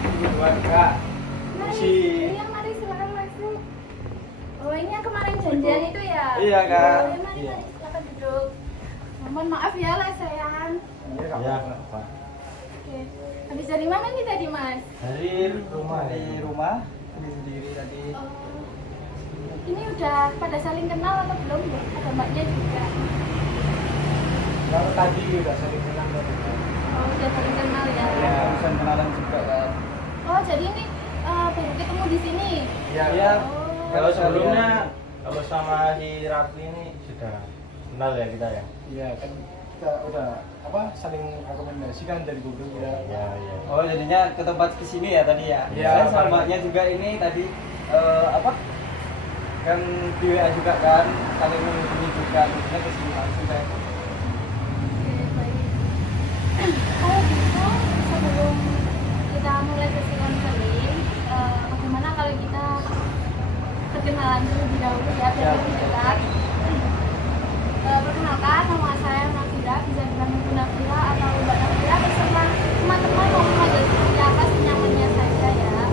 Keluarga. Mari, iya mari silakan masuk. Oh ini yang kemarin janjian itu ya? Iya kak. Oh, mari silakan duduk. Mohon maaf ya lah sayang. Iya Pak. Oke. Habis dari mana nih tadi mas? Dari rumah sendiri tadi. Oh, ini udah pada saling kenal atau belum ya? Ada mbaknya juga. Baru tadi udah saling kenal. Oh udah saling kenal ya? Ya, urusan kenalan juga kan. Oh jadi ini baru ketemu di sini? Iya. Oh. Kalau sebelumnya kalau sama si Raffi ini sudah kenal ya kita ya. Iya kan kita udah saling rekomendasikan dari Google ya. Iya. Oh jadinya ke tempat kesini ya tadi ya? Iya. Saya sama mbaknya juga ini tadi kan di WA juga kan saling menghubungi juga jadinya kesini langsung saya. Oke, baik. Kalau gitu, sebelum kita mulai sesi konseling, bagaimana kalau kita perkenalan terlebih dahulu ya, biar lebih dekat. Perkenalkan, nama saya Nafira, bisa dipanggil Nafira atau Mbak Nafira, terserah teman-teman mau memanggil seperti apa senyamannya saja ya.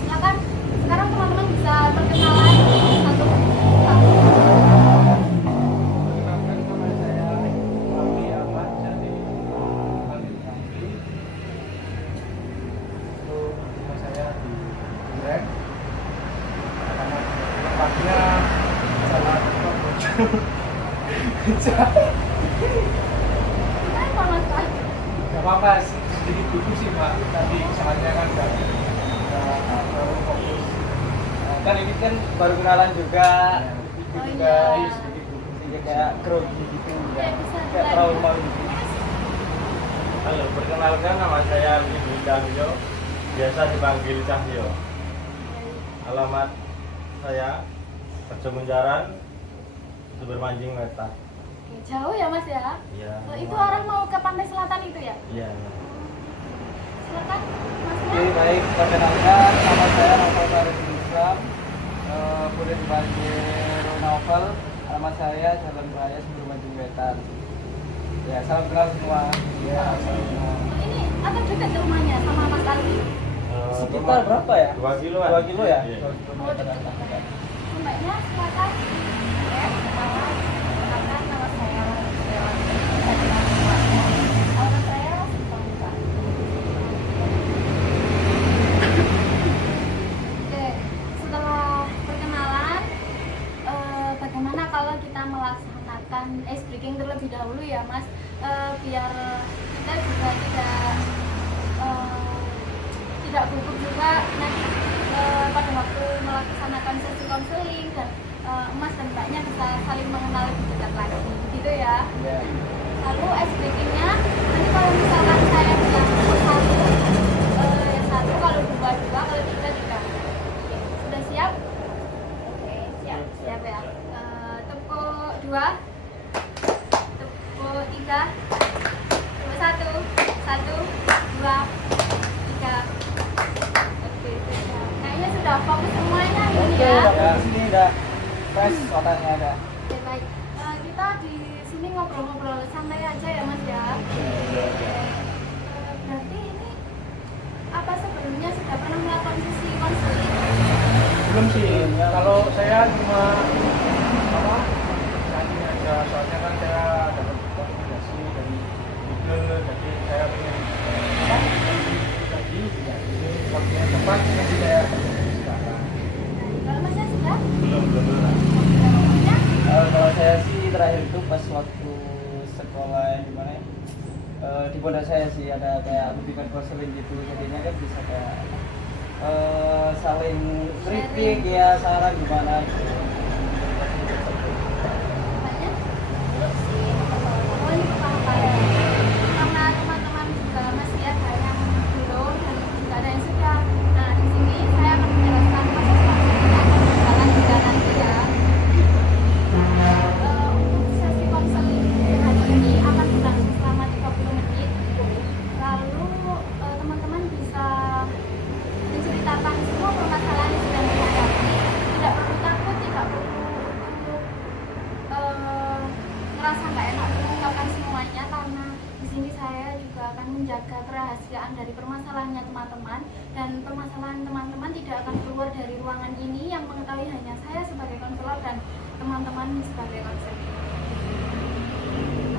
Silakan, sekarang teman-teman bisa perkenalan satu. Perkenalkan nama saya Raffi Ahmad, jadi dipanggil Raffi. Itu rumah saya di Duren. Karena tempatnya salah Panas Pak. Gak apa-apa, sedikit gugup sih Mbak. Tadi soalnya kan udah terlalu fokus. Kan ini kan baru kenalan juga, Oh, juga iya. sedikit gugup, kayak grogi gitu ya, Bisa kayak dilanjut. trauma gitu. Halo, perkenalkan nama saya Windu Cahyo, biasa dipanggil Cahyo. Alamat saya Rejo Munjaran, Sumber Manjing Wetan. Oke, jauh ya Mas ya? Iya. Itu arah mau ke pantai selatan itu ya? Iya. Silakan Oke, Masnya. baik, perkenalkan nama saya Novel Farid Islam, boleh dipanggil Novel. Alamat saya Jalan Raya Sebelum Manjung Wetan. Ya, salam kenal semua. Ya, Ini atau dekat ke rumahnya sama Mas Ali? Sekitar berapa ya? 2 kiloan. 2 kilo ya? Iya. Oh, dekat. Mbaknya silakan. Ya, kenalan. Perkenalkan nama saya Stella. Alamat saya Sipangka. Oke, setelah perkenalan, bagaimana kalau kita melaksanakan ice breaking terlebih dahulu ya Mas, biar kita juga tidak gugup juga nanti pada waktu melaksanakan sesi konseling dan Mas dan Mbaknya bisa saling mengenal lebih dekat lagi, gitu ya. Ya. Lalu ice breakingnya nanti kalau misalkan saya bilang satu, yang satu, kalau dua, kalau tiga. Oke, sudah siap? Oke, siap ya. Tepuk 2, tepuk 3, tepuk 1, 2, 3. Oke, sudah. Kayaknya sudah fokus semuanya ini Oke, ya. udah di sini udah fresh otaknya ada. Oke, baik. Kita di sini ngobrol-ngobrol santai aja ya Mas ya. Berarti ini apa sebelumnya sudah pernah melakukan sesi konseling? belum sih. Kalau saya cuma tadi aja, soalnya kan saya dapat rekomendasi dari Google, jadi saya pengen tadi ya ini waktunya tepat nanti saya sekarang. Kalau Masnya sudah? Belum. Sebelumnya? Kalau saya sih terakhir itu pas waktu sekolah yang gimana ya? Di pondok saya sih ada kayak bimbingan konseling gitu, jadinya kan bisa kayak saling kritik ya, saran gimana gitu. Banyak? Belum sih. Oh ini pertama kali. Karena teman-teman juga masih ada yang belum dan juga ada yang sudah. Nah di sini saya akan menjelaskan proses konseling yang akan berjalan juga nanti ya. Untuk sesi konseling hari ini akan berlangsung selama 30 menit. Lalu teman-teman bisa menceritakan semua permasalahan yang sedang dihadapi. Tidak perlu takut, tidak menjaga kerahasiaan dari permasalahannya teman-teman, dan permasalahan teman-teman tidak akan keluar dari ruangan ini, yang mengetahui hanya saya sebagai konselor dan teman-teman sebagai konselor.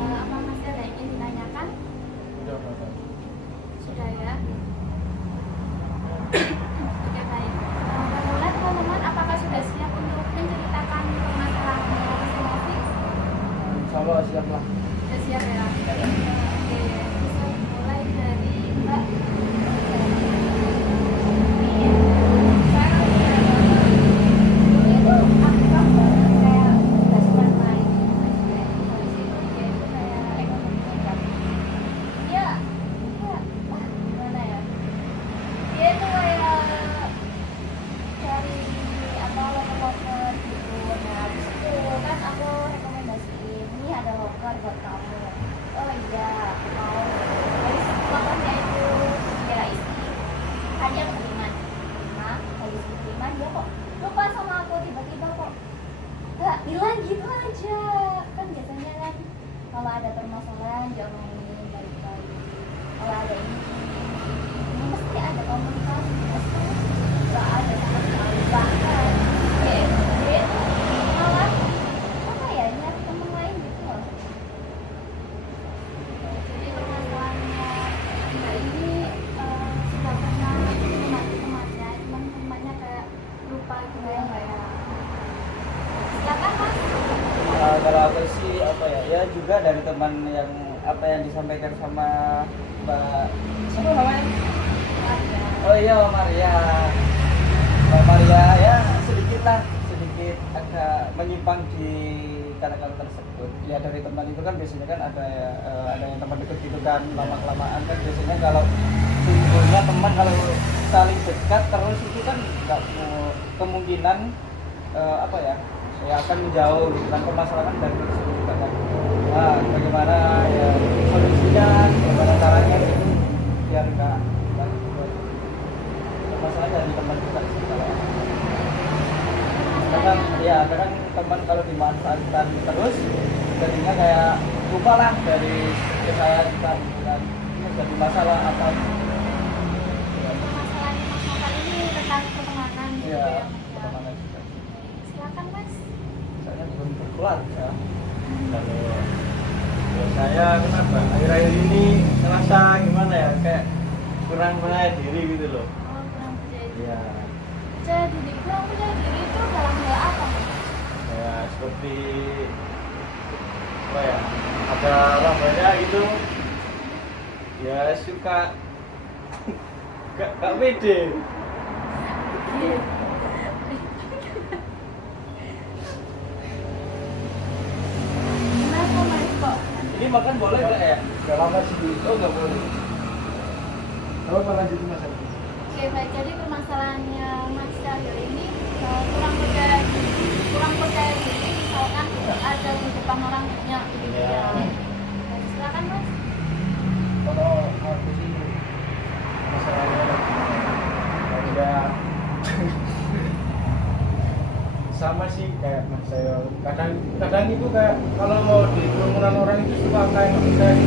Apa masih ada yang ingin ditanyakan? Sudah ya. Oke, baik. Bagaimana teman-teman, apakah sudah siap untuk menceritakan permasalahannya masing-masing? Insya Allah siap lah. Sudah siap ya? Oke, bisa mulai dari Mbak. Buat kamu. Oh iya, mau. Terus makannya itu ya isi hadiah kiriman. Nah, habis kiriman dia kok lupa sama aku tiba-tiba kok. Gak bilang gitu aja. Kan biasanya kan kalau ada permasalahan jangan ngomongin baik-baik. Kalau ada ini mesti ada komunikasi. Pasti gak ada sama sekali. Bahkan dia itu malah apa ya, nyari temen lain gitu loh. Jadi permasalahannya Mbak ini sudah pernah membantu temannya, cuman temannya kayak lupa gitu ya Mbak ya. Silakan Mas. Kalau aku sih apa ya, ya juga dari teman yang apa yang disampaikan sama Mbak siapa namanya? Oh iya Mbak Maria. Mbak Maria ya sedikit agak menyimpang di kata-kata tersebut. Ya dari teman itu kan biasanya kan ada yang teman dekat gitu kan, lama-kelamaan kan biasanya kalau timbulnya teman kalau saling dekat terus itu kan nggak kemungkinan apa ya akan menjauh gitu kan, permasalahan dari situ kan. Nah, bagaimana ya solusinya, bagaimana caranya itu biar nggak permasalahan dari teman kita sih kalau kadang teman kalau dimanfaatkan terus jadinya kayak lupa lah dari kesalahan kita gitu kan, jadi masalah apa Permasalahan Mas Novel ini tentang pertemanan gitu ya ya. pertemanan kita. Silakan Mas. Saya belum berkelar ya. Kalau saya kenapa akhir-akhir ini ngerasa gimana ya, kayak kurang percaya diri gitu loh. Oh, kurang percaya diri. Iya, Jadi kurang percaya diri itu dalam hal apa? ya seperti apa ya, ada orang banyak gitu ya suka gak pede. Kenapa Mas kok? Ini makan boleh nggak ya? Gak lama sih. Oh nggak boleh. Kalau mau lanjutin Mas Ardi. Oke baik, jadi permasalahannya Mas Syahril ini kurang percaya diri, misalkan ada di depan orang banyak gitu Iya. ya. Baik, silakan Mas. Kalau aku sih masalahnya ya sama sih kayak Mas saya. Kadang itu kayak kalau mau di kerumunan orang itu suka kayak kayak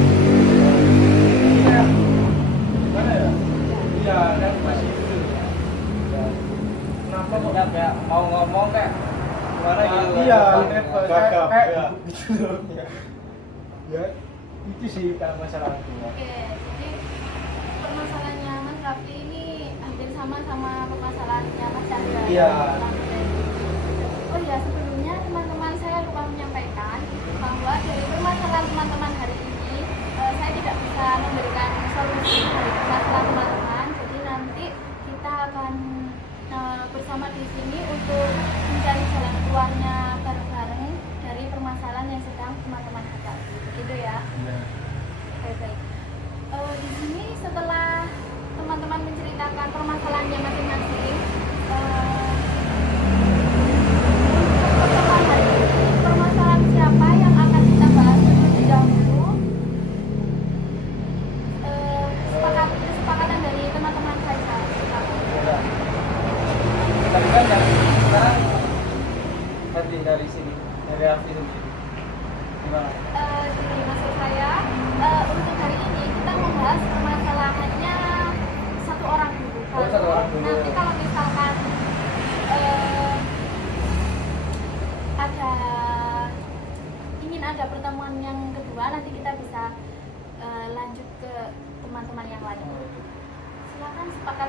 gimana ya? Iya, kan masih itu. Ya, kenapa kok Maksudnya kayak mau ngomong kayak gimana gitu? iya, Gagap, kayak ya. gitu loh. Ya, itu sih kalau masalah aku. Oke, jadi permasalahannya Mas Raffi ini hampir sama permasalahannya Mas Chandra. Iya. Oh ya, sebelumnya teman-teman saya lupa menyampaikan bahwa dari permasalahan teman-teman hari ini saya tidak bisa memberikan solusi dari permasalahan teman-teman. Jadi nanti kita akan bersama di sini untuk mencari jalan keluarnya bareng-bareng dari permasalahan yang sedang teman-teman hadapi. Begitu ya? Baik-baik. Di sini setelah teman-teman menceritakan permasalahannya masing-masing, permasalahan siapa yang akan kita bahas terlebih dahulu? Kesepakatan dari teman-teman saya. Tapi kan yang sekarang tadi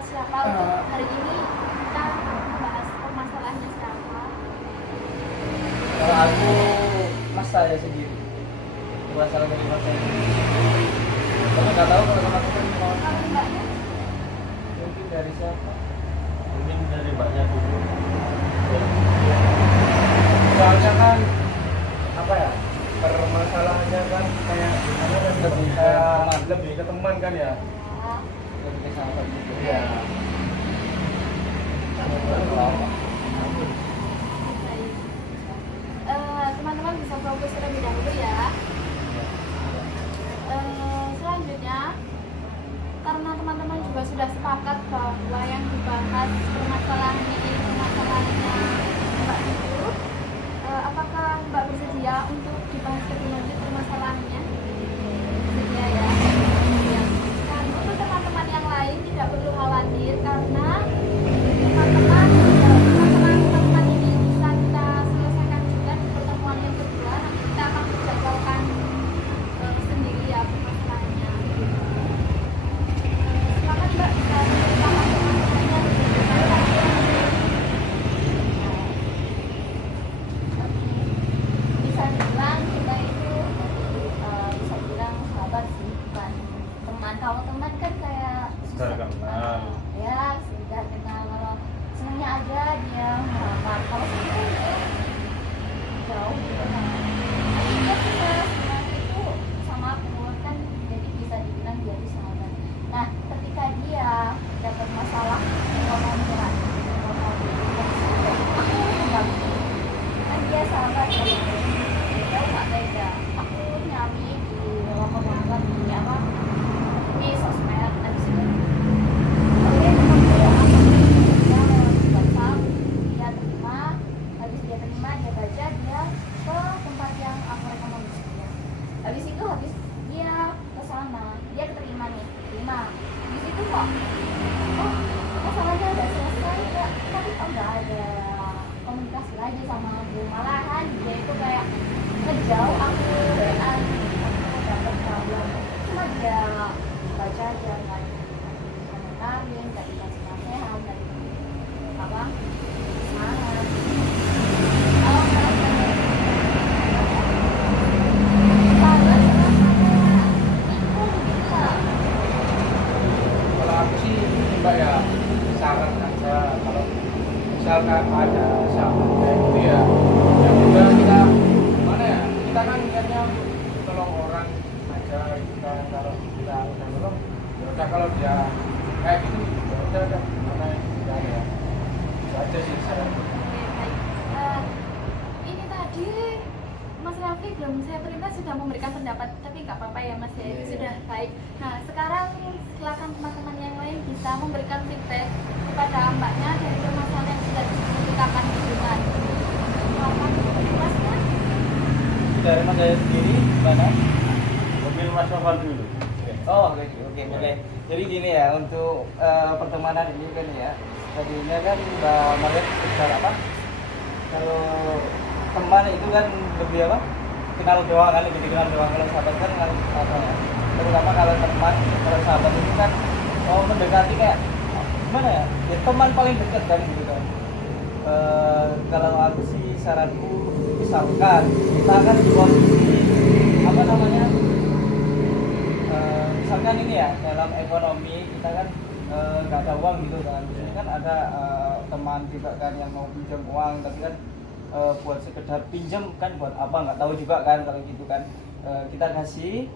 siapa untuk hari ini kita membahas permasalahannya siapa? Kalau aku mas saya sendiri, berasal dari mas saya sendiri. Tapi nggak tahu kalau teman-teman mau Kalau mbaknya? mungkin dari siapa? Mungkin dari mbaknya dulu. Soalnya kan apa ya, permasalahannya kan kayak gimana kan, Lebih ke kayak teman. lebih ke teman kan ya. Ya. Lebih ke sahabat gitu. Iya. Baik. Teman-teman bisa fokus terlebih dahulu ya. Selanjutnya, karena teman-teman juga sudah sepakat bahwa yang dibahas permasalahannya ini permasalahannya Mbak itu, apakah Mbak bersedia untuk dibahas lebih lanjut permasalahannya? Bersedia ya. Ya. Dan untuk teman-teman yang lain tidak perlu khawatir karena teman-teman ini bisa kita selesaikan juga di pertemuan yang kedua. Nanti kita akan menjadwalkan sendiri ya permasalahannya. Silakan Mbak bisa menceritakan permasalahannya lebih lanjut. Bisa dibilang kita itu bisa bilang sahabat sih, bukan teman. Kalau teman kan kayak Sudah kenal. ya sudah kenal. Kalau senangnya aja dia melamar, kalau itu jauh gitu kan. Tapi dia sudah senang itu sama aku kan, jadi bisa dibilang dia itu sahabat. Nah ketika dia dapat masalah ekonomi kan, aku mendampingi kan dia sahabat kan, dia nggak tega. Aku nyari di lowongan di apa, di sosmed, habis itu oke temanku apa dia lewat WhatsApp, dia terima, habis dia terima dia baca, dia ke tempat yang aku rekomendasi dia. Habis itu habis dia ke sana, dia keterima nih, terima. Habis itu kok masalahnya udah selesai enggak, tapi kok nggak ada komunikasi lagi sama aku. Malahan dia itu kayak ngejauh aku, WA aku dapat kabar, cuma dia baca aja kan, komentarin, nggak dikasih nasihat, nggak dikasih apa semangat. Kalau nggak ada sahabat sama kayak ikut gitu lah. Kalau aku sih Mbak ya, saran aja kalau misalkan ada sahabat kayak gitu ya, ya udah kita gimana ya, kita kan niatnya untuk tolong orang aja gitu kan. Kalau kita udah nolong ya udah, kalau dia kayak gitu ya udah gimana ya, ya itu aja sih saran. Oke, baik. Ini tadi Mas Raffi belum saya perintah sudah memberikan pendapat, tapi nggak apa-apa ya Mas ya, itu sudah baik. Nah sekarang silakan teman-teman yang lain bisa memberikan feedback kepada mbaknya dari permasalahan yang sudah diceritakan di depan. Silakan Masnya. Dari mas saya sendiri gimana? Mungkin Mas Novel dulu. Oh oke boleh. Jadi gini ya, untuk pertemanan ini kan ya, tadinya kan Mbak Maret bicara apa? Kalau teman itu kan lebih apa? Kenal doang kan, lebih dikenal doang. Kalau sahabat kan kenal apa ya? Terutama kalau teman, kalau sahabat itu kan mendekati kayak gimana ya? Ya teman paling dekat kan gitu kan. Kalau aku sih saranku, misalkan kita kan di posisi apa namanya? Misalkan ini ya, dalam ekonomi kita kan nggak ada uang gitu kan. Jadi kan ada teman juga kan yang mau pinjam uang, tapi kan buat sekedar pinjam kan, buat apa nggak tahu juga kan. Kalau gitu kan kita kasih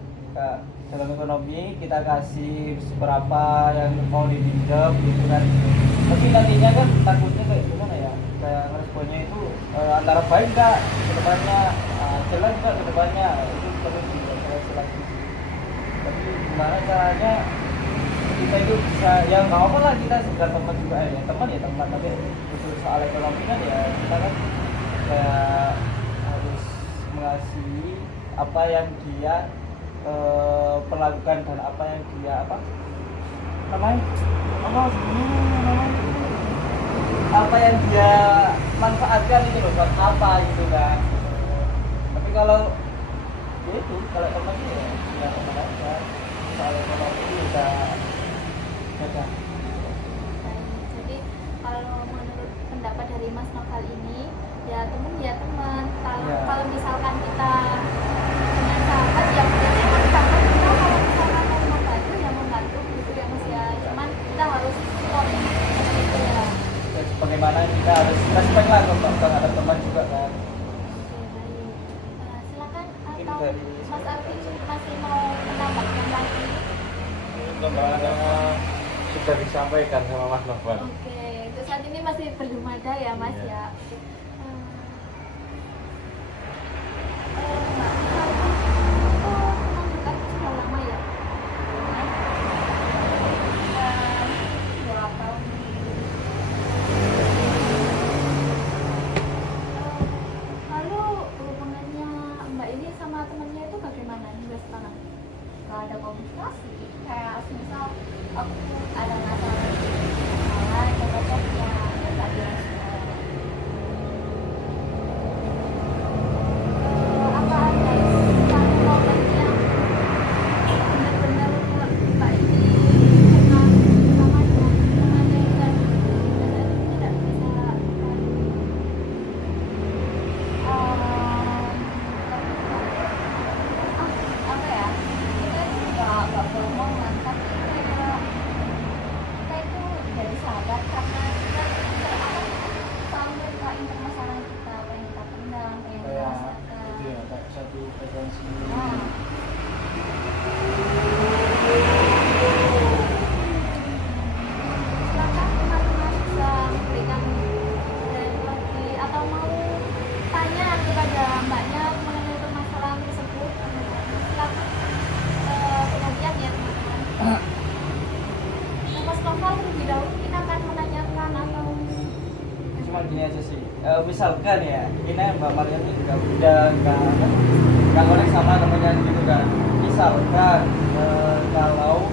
dalam ekonomi, kita kasih seberapa yang mau dipinjam gitu kan. Tapi nantinya kan takutnya kayak gimana ya, kayak responnya itu antara baik nggak ke depannya, jelek nggak ke depannya, itu perlu dikoreksi lagi. Tapi gimana caranya kita itu bisa, ya nggak apa lah, kita sekedar teman juga ya, teman ya teman, tapi khusus soal ekonomi kan ya kita kan kayak harus mengasihi apa yang dia perlakukan dan apa yang dia apa yang dia manfaatkan itu loh, buat apa gitu kan. Tapi kalau ya itu, kalau teman itu ya teman aja, soal ekonomi itu udah beda. kalau menurut pendapat dari Mas Novel ini ya teman kalau Ya. kalau misalkan kita dengan sahabat ya udah emang sahabat kita kalau misalkan mau membantu ya membantu gitu ya Mas ya, cuman kita harus support gitu ya. Ya, bagaimana kita harus respect lah terhadap teman juga kan. Oke, baik. Silakan Mungkin atau dari Mas Arvin masih mau menambahkan lagi? Gambarannya sudah disampaikan sama Mas Novel. Oke, untuk saat ini masih belum ada ya Mas Iya. ya. Mbak Arvin, teman dekat sudah lama ya? Dua tahun. Lalu hubungannya Mbak ini sama temannya itu bagaimana hingga sekarang? Gak ada komunikasi, kayak misal aku ada masalah cocok ya nggak jelas. Apa ada satu momen yang benar-benar Mbak ini kenal sama temannya dan tidak bisa apa ya, kita nggak beromongan tapi kayak kita itu jadi sahabat karena kita selalu melupain permasalahan kita, apa yang kita pendam, apa yang kita Kayak rasakan. itu ya, kayak satu frekuensi. Nah, silakan teman-teman bisa memberikan dari lagi atau mau tanya kepada mbaknya mengenai permasalahan tersebut, silakan. Kemudian ya teman-teman, Mas Novel terlebih dahulu kita akan menanyakan atau cuma gini aja sih. Misalkan ya, ini Mbak Mariam ini juga udah nggak connect sama temennya gitu kan. Misalkan kalau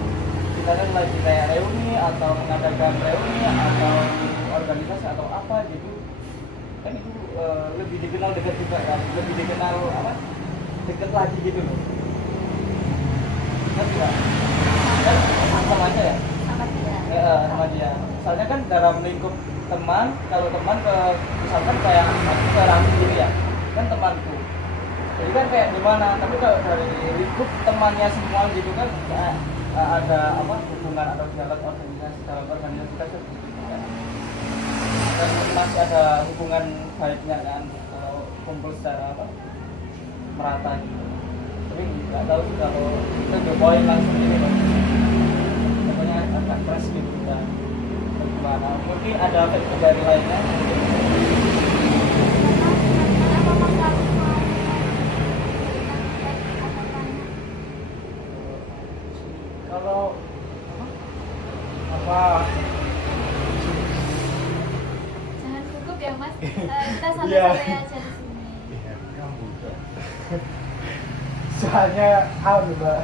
kita kan lagi kayak reuni atau mengadakan reuni atau organisasi atau apa gitu, kan itu lebih dikenal dekat juga kan, lebih dikenal apa, deket lagi gitu loh. Kan juga kan sama aja ya. sama dia? Sama dia. Soalnya kan dalam lingkup teman, kalau teman ke misalkan kayak aku ke Rami gitu ya, kan temanku. Jadi kan kayak gimana? Tapi kalau dari lingkup temannya semua gitu kan kayak, ada apa hubungan atau jalan organisasi dalam organisasi kita gitu kan. Dan masih ada hubungan baiknya kan kalau kumpul secara apa merata gitu. Tapi nggak tahu sih kalau kita jokoin langsung ini loh. Pokoknya agak fresh gitu kita. Bagaimana? Mungkin ada efek dari lainnya. Apa Mas Arvin mau memberikan feedback atau tanya? Kalau apa Jangan gugup ya Mas. Kita santai-santai Iya. aja di sini. Iya, kamu juga. soalnya Mbak.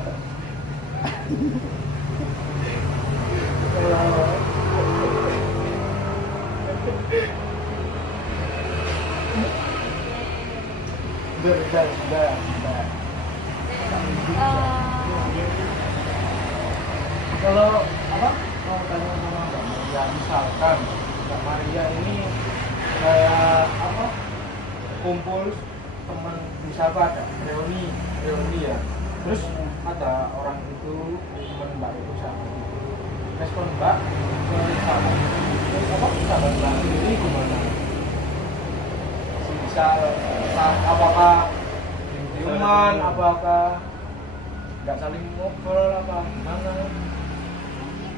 Kalau sudah. Kalau apa mau tanya sama Mbak Maria, misalkan Mbak Maria ini kayak apa kumpul teman sahabat reuni ya, terus ada orang itu teman Mbak itu sahabat itu, respon Mbak ke sahabat itu apa sahabat Mbak ini gimana? Misal apakah ciuman, apakah nggak saling ngobrol apa gimana? Mungkin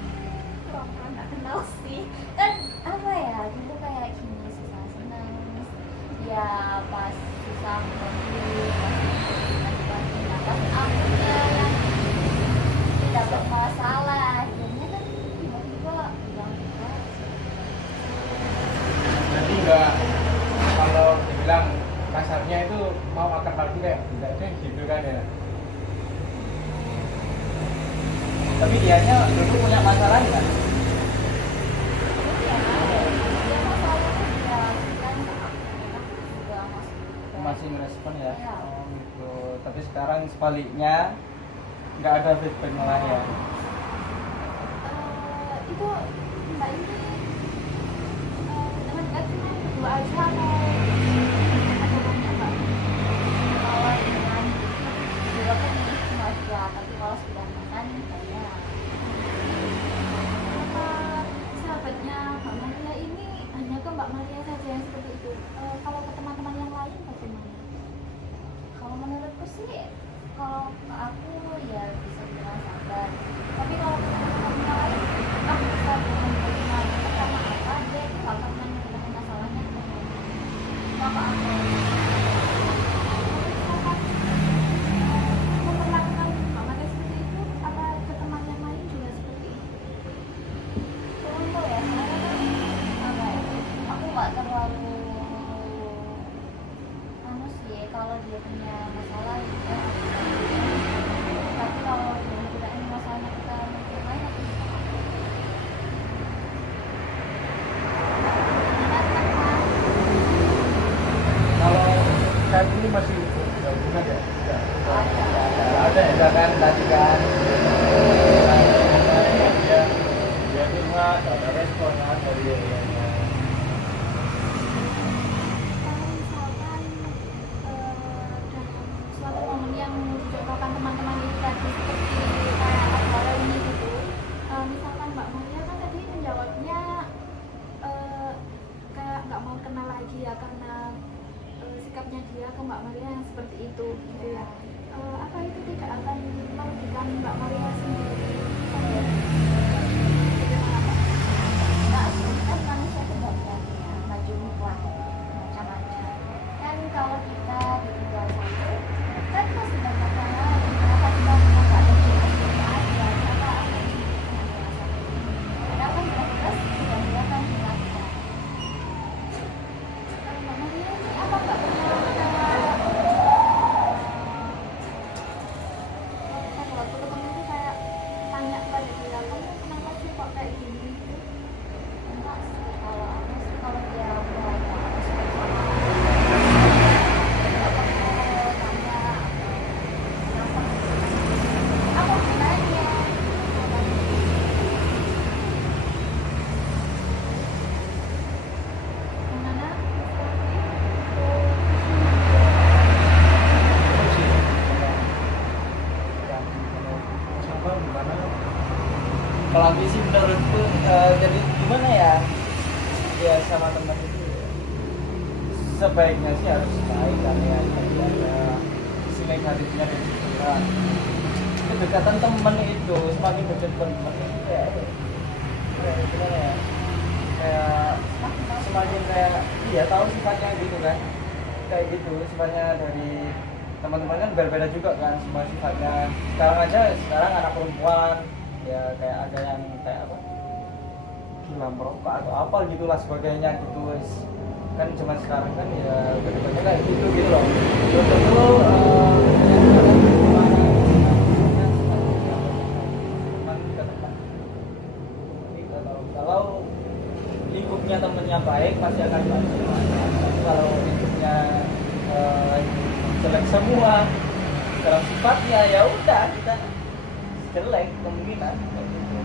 nggak kenal sih, kan apa ya, dulu kayak gini susah senang ya, pas susah berdiri, pas akhirnya yang tidak bermasalah, akhirnya kan tiba-tiba bilang juga Jadi nggak, kalau dibilang kasarnya itu mau akrab lagi kayak tidak itu gitu kan ya. Tapi dianya dulu punya masalah nggak? Masih ngerespon ya. Iya. Oh, gitu. Tapi sekarang sebaliknya nggak ada feedback malah ya. Itu Mbak ini berdua aja atau ada banyak mbak? Kalau dengan juga kan cuma dua, tapi kalau sudah makan banyak. Apa sahabatnya Mbak Maria ini hanya ke Mbak Maria saja yang seperti itu? Kalau ke teman-teman yang lain bagaimana? Kalau menurutku sih, kalau ke aku ya bisa bilang sabar. Tapi kalau ke teman-teman yang lain, aku bisa bilang bagaimana karena apa dia itu nggak pernah menyelesaikan masalahnya. Maka aku Memperlakukan Mbak Maria seperti itu, apa ke teman yang lain juga seperti itu? untuk ya, karena kan apa ya, aku nggak terlalu anu sih kalau dia punya masalah gitu ya. Tapi kalau dia tidak ini masalahnya kita mungkin lain aku bisa. Kalau saat ini masih hubungan ya? Tidak. Ada ya kan tadi kan dia dia cuma ada respon kan dari yang Kalau misalkan dalam suatu momen yang dicontohkan teman-teman itu tadi seperti kayak Aswara ini gitu, misalkan Mbak Maria kan tadi menjawabnya kayak nggak mau kenal lagi ya karena sikapnya dia ke Mbak Maria yang seperti itu gitu ya. Apa itu tidak akan merugikan Mbak Maria sendiri? Bagaimana Pak? Nah, kan manusia itu banyak ya, majemuk macam-macam. Kan kalau kita ditinggal satu, kan pasti banyak yang lain. Kenapa kita nggak ada kita aja? Kenapa ada yang satu? Padahal kan jelas-jelas sudah dia kan dilakukan. Kalau Mbak Maria ini apa nggak pernah pada waktu ketemu itu kayak tanya pada dia, kamu kenapa sih kok kayak gini gitu? Enggak sih, kalau aku sih kalau dia berada aku suka sama apa mau tanya kenapa aku nanya Gimana? Siapa gimana? kalau aku sih menurutku jadi gimana ya ya sama teman itu ya, sebaiknya sih harus baik kan ya jadi ada sisi negatifnya dan sisi kurang kedekatan teman itu semakin dekat teman itu kayak gimana ya kayak semakin kayak iya tahu sifatnya gitu kan kayak gitu sifatnya dari teman-teman kan berbeda juga kan semua sifatnya sekarang anak perempuan ya kayak ada yang kayak apa gila merokok atau apa gitulah sebagainya gitu wes kan zaman sekarang kan ya bener-bener kayak gitu gitu loh itu kalau lingkupnya temennya baik pasti akan baik kalau lingkupnya jelek semua dalam sifatnya ya udah kita jelek kemungkinan kayak gitu.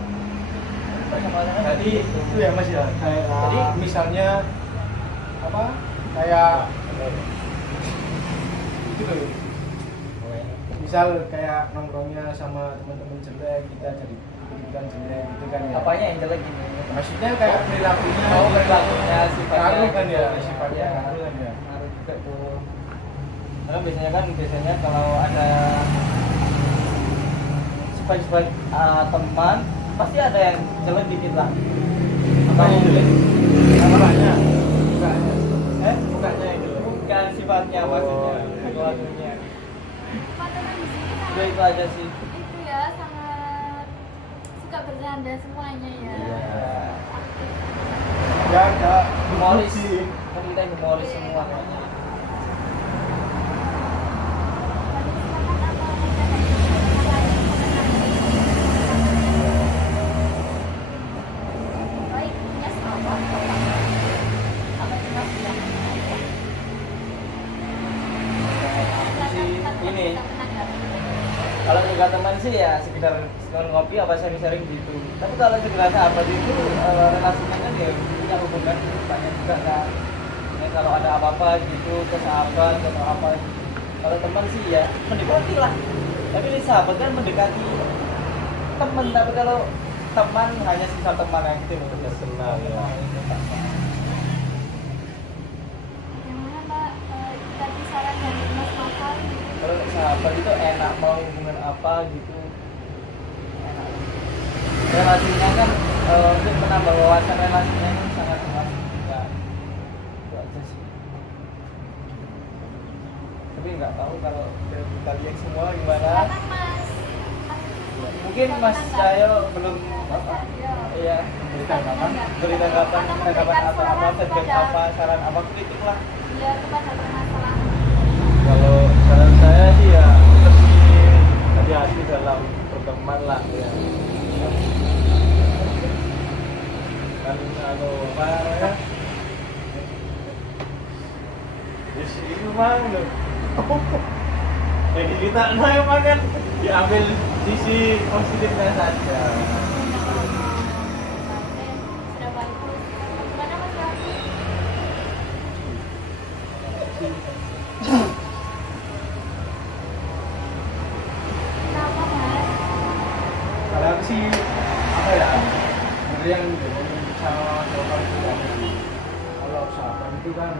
Jadi itu ya Mas ya. Jadi misalnya apa? Kayak itu loh. Misal kayak nongkrongnya sama teman-teman jelek, kita jadi ikutan jelek gitu kan ya. apanya yang jelek ini Maksudnya kayak perilakunya. perilakunya sifatnya Ngaruh kan ya, gitu. sifatnya Iya, ngaruh kan ya. ngaruh juga tuh karena biasanya kalau ada sebaik teman pasti ada yang jelek dikit lah Apa yang jelek? Namanya? Mukanya. eh Mukanya yang jelek. bukan sifatnya Oh, maksudnya iya. perilakunya Teman-teman di sini udah sangat itu aja sih itu ya sangat suka bercanda semuanya ya. Ya enggak humoris sih. kan kita humoris semua kayaknya. baiknya sama apa cuma bilang Ini kalau juga teman sih ya sekedar ngopi apa sharing-sharing gitu tapi kalau sekedar sahabat itu relasinya kan ya punya hubungan banyak juga kan kalau ada apa-apa gitu ke sahabat atau apa. Kalau teman sih ya mendekati lah. Tapi ini sahabat kan mendekati teman, tapi kalau teman hanya sisa teman yang itu Udah kenal ya. Gimana Mbak? Tadi saran dari Mas Novel. Kalau sahabat itu enak, mau hubungan apa gitu enak. Relasinya kan untuk menambah wawasan relasinya itu sangat luas ya, itu aja sih. Tapi nggak tahu kalau dari kalian semua gimana. Silakan Mas. Mungkin Mas Cahyo belum apa iya beri tanggapan apa feedback apa saran apa kritik lah. Iya, kepada permasalahan. Kalau saran saya sih ya lebih hati-hati dalam berteman lah ya. Kan apa namanya? Yes, itu mang loh. Jadi kita emang kan diambil sisi positifnya saja. Sudah bagus. Gimana Mas Raffi? Kenapa Mas? Kalau aku sih apa ya, sebenarnya yang jadi sama jawaban itu kan, kalau sahabat itu kan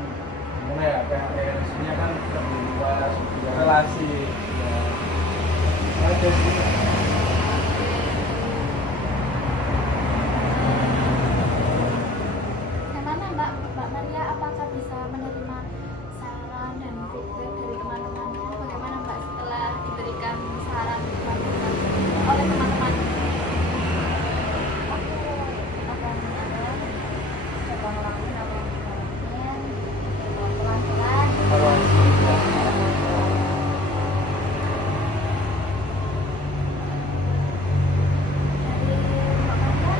gimana ya, kayak relasinya kan lebih luas gitu ya. Relasi. Ya. Ada sih. Gimana Mbak Maria, apakah bisa menerima saran dan feedback dari teman-temannya? Bagaimana Mbak setelah diberikan saran oleh teman-teman? Aku akan coba ngelakuin apa yang kita lakuin pelan-pelan. Evaluasi. Dari Mbak Maria,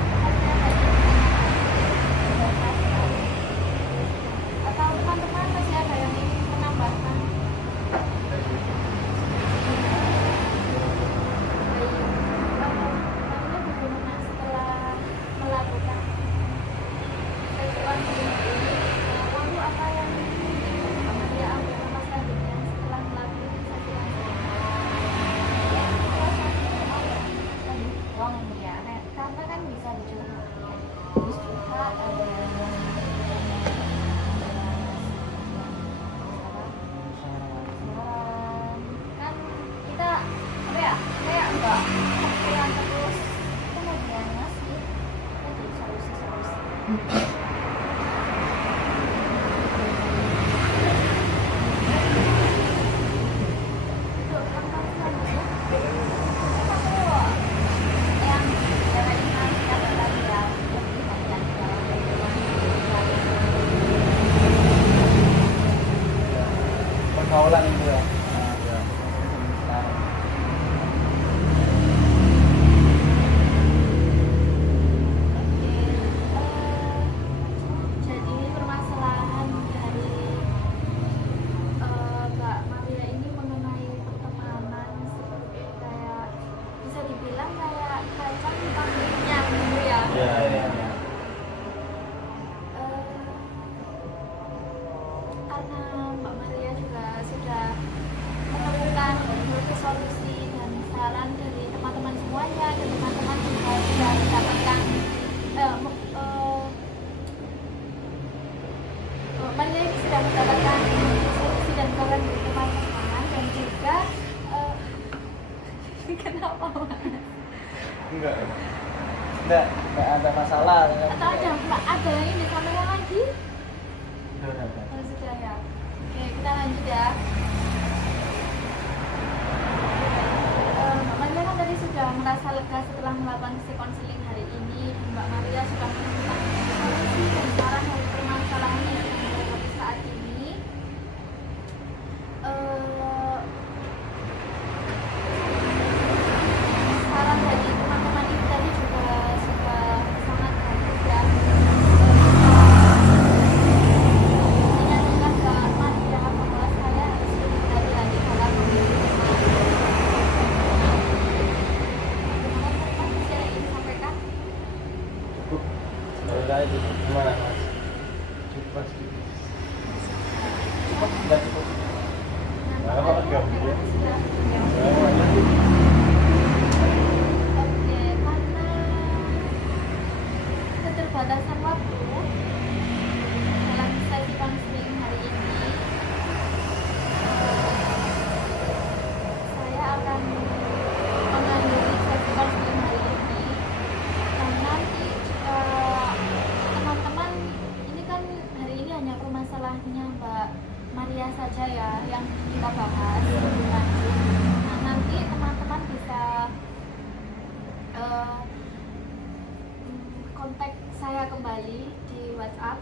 atau teman-teman masih ada yang ingin menambahkan? Kamu bagaimana setelah melakukan sesuatu ini? Lalu apa yang dia ambil apa selanjutnya setelah melakukan sesuatu? Ya, salah satu tadi uang ya, karena kan bisa dicurhat, terus curhat ada yang kan kita apa ya kayak enggak kepikiran terus kemudian ngasih itu solusi-solusi. Untuk langkah selanjutnya, Yang cewek ini harus dapat lagi ya lebih banyak Pergaulan itu ya. jadi permasalahan dari Mbak Maria ini mengenai pertemanan seperti kayak bisa dibilang kayak kacang panggilnya gitu ya. Ya, ya. Karena Mbak Maria juga sudah menemukan berbagai solusi dan saran dari teman-teman semuanya, dan teman-teman juga sudah mendapatkan Maria ini sudah mendapatkan solusi dan saran dari teman-teman, dan juga kenapa Mas? Enggak. Enggak ada masalah. Atau ada yang ini disampaikan lagi? Udah. Oh, sudah ya. Oke, kita lanjut ya. Mbak Maria kan tadi sudah merasa lega setelah melakukan sesi konseling hari ini, dan Mbak Maria sudah menemukan solusi dan saran dari permasalahan yang sedang dihadapi saat ini. Saran dari teman-teman ini tadi juga sudah sangat bagus ya. Menyatukan Mbak Maria bahwa saya harus lebih hati-hati dalam memilih teman. Bagaimana teman-teman bisa yang ingin sampaikan? Sekali lagi gimana Mas? Cukup sedikit. cukup sudah cukup. Nah, Apa makanya lagi? memang sudah Oke, karena keterbatasan waktu dalam sesi konseling hari ini, saya akan mengakhiri sesi konseling hari ini. Dan nanti jika teman-teman, ini kan hari ini hanya permasalahannya Mbak Maria saja ya yang kita bahas lebih lanjut. Nah, nanti teman-teman bisa kontak saya kembali di WhatsApp.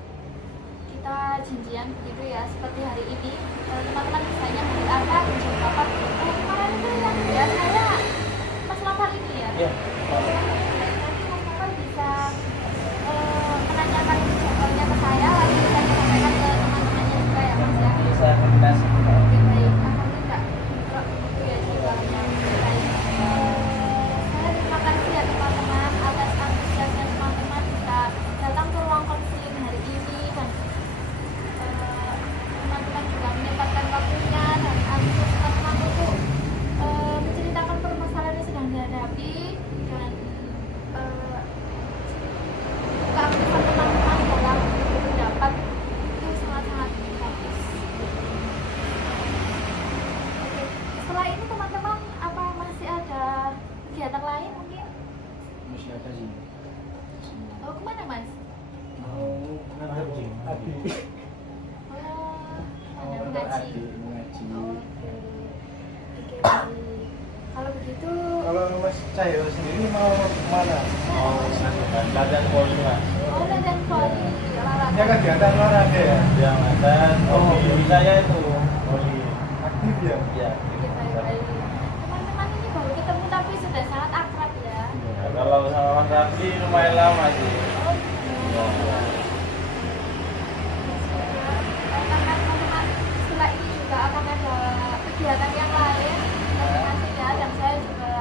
Kita janjian begitu ya, seperti hari ini teman-teman bisanya hari apa jam berapa. Kemarin itu yang ya saya Mas Novel ini ya. Iya. Nanti Mas Novel bisa menanyakan jadwalnya ke saya, lalu saya sampaikan ke teman-temannya juga ya Mas ya. Bisa koordinasi. Oke baik, akan enggak itu ya jadwalnya. Baik. Saya terima kasih ya teman-teman atas antusiasnya teman-teman bisa datang ke ruang konseling hari ini dan teman-teman juga menyempatkan waktunya dan antusias teman-teman untuk menceritakan permasalahan yang sedang dihadapi dan keaktifan teman-teman dalam pendapat itu sangat-sangat bagus. Oke, setelah ini teman-teman apa masih ada kegiatan lain mungkin? Masih ada sih. Oh kemana Mas? Adi. Oh, ada mengaji. Mengaji. Oke, oke baik. Kalau begitu, Kalau Mas Cahyo sendiri mau kemana? Mau latihan voli Mas. oh dan voli Ini olahraga. kan kegiatan olahraga ya? Ya, dan hobi saya itu Voli. Aktif ya? ya. Oke baik. Teman-teman ini baru ketemu tapi sudah sangat akrab ya. Ya, kalau sama Mas Rafli lumayan lama sih. Oh, karena teman-teman setelah ini juga akan ada kegiatan yang lain nanti ya, dan saya juga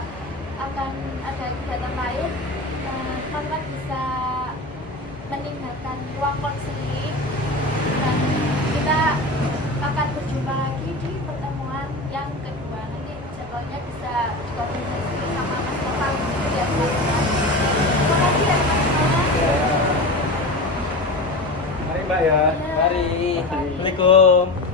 akan ada kegiatan lain. Teman-teman bisa meninggalkan ruang konseling dan kita akan berjumpa lagi di pertemuan yang kedua. Nanti jadwalnya bisa dikoordinasi sama Mas Novel ya teman-teman. Terima kasih ya teman-teman. Mari Mbak ya. Mari. Assalamualaikum.